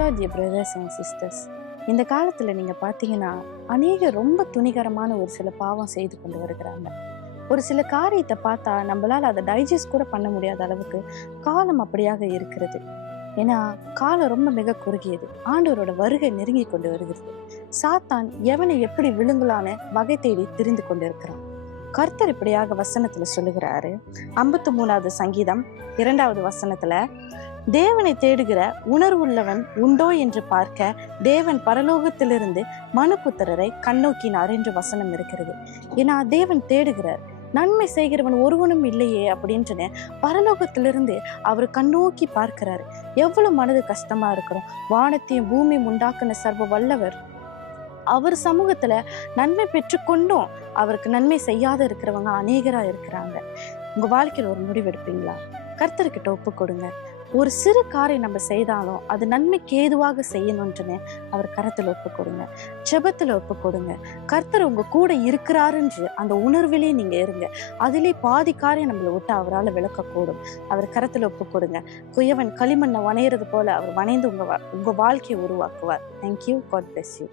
Lord, dear brothers and sisters. இந்த காலத்தில் நீங்கள் பார்த்தீங்கன்னா அநேக ரொம்ப துணிகரமான ஒரு சில பாவம் செய்து கொண்டு வருகிறாங்க. ஒரு சில காரியத்தை பார்த்தா நம்மளால் அதை டைஜஸ்ட் கூட பண்ண முடியாத அளவுக்கு காலம் அப்படியாக இருக்கிறது. ஏன்னா காலம் ரொம்ப மிக குறுகியது. ஆண்டவரோட வருகை நெருங்கி கொண்டு வருகிறது. சாத்தான் எவனை எப்படி விழுங்கலான்னு வகை தேடி திரிந்து கொண்டு இருக்கிறான். கர்த்தர் இப்படியாக வசனத்துல சொல்லுகிறாரு. 53வது சங்கீதம் 2வது வசனத்துல, தேவனை தேடுகிற உணர்வுள்ளவன் உண்டோ என்று பார்க்க தேவன் பரலோகத்திலிருந்து மனுபுத்திரரை கண்ணோக்கினார் என்று வசனம் இருக்கிறது. ஏன்னா தேவன் தேடுகிறார். நன்மை செய்கிறவன் ஒருவனும் இல்லையே அப்படின்ட்டு பரலோகத்திலிருந்து அவர் கண்ணோக்கி பார்க்கிறாரு. எவ்வளவு மனது கஷ்டமா இருக்கிறோம். வானத்தையும் பூமியும் உண்டாக்குன சர்வ வல்லவர் அவர் சமூகத்துல நன்மை பெற்றுக்கொண்டும் அவருக்கு நன்மை செய்யாத இருக்கிறவங்க அநேகரா இருக்கிறாங்க. உங்க வாழ்க்கையில ஒரு முடிவெடுப்பீங்களா? கர்த்தர்கிட்ட ஒப்பு கொடுங்க. ஒரு சிறு காரியம் நம்ம செய்தாலும் அது நன்மைக்கு ஏதுவாக செய்யணும்னு அவர் கரத்துல ஒப்பு கொடுங்க. ஜெபத்துல ஒப்பு கொடுங்க. கர்த்தர் உங்க கூட இருக்கிறாருன்று அந்த உணர்விலே நீங்க இருங்க. அதிலே பாதி காரியம் நம்மளை விட்டு அவரால் விளக்கக்கூடும். அவர் கரத்துல ஒப்பு கொடுங்க. குயவன் களிமண்ணை வணையிறது போல அவர் வணைந்து உங்க வாழ்க்கையை உருவாக்குவார். தேங்க்யூ. God bless you.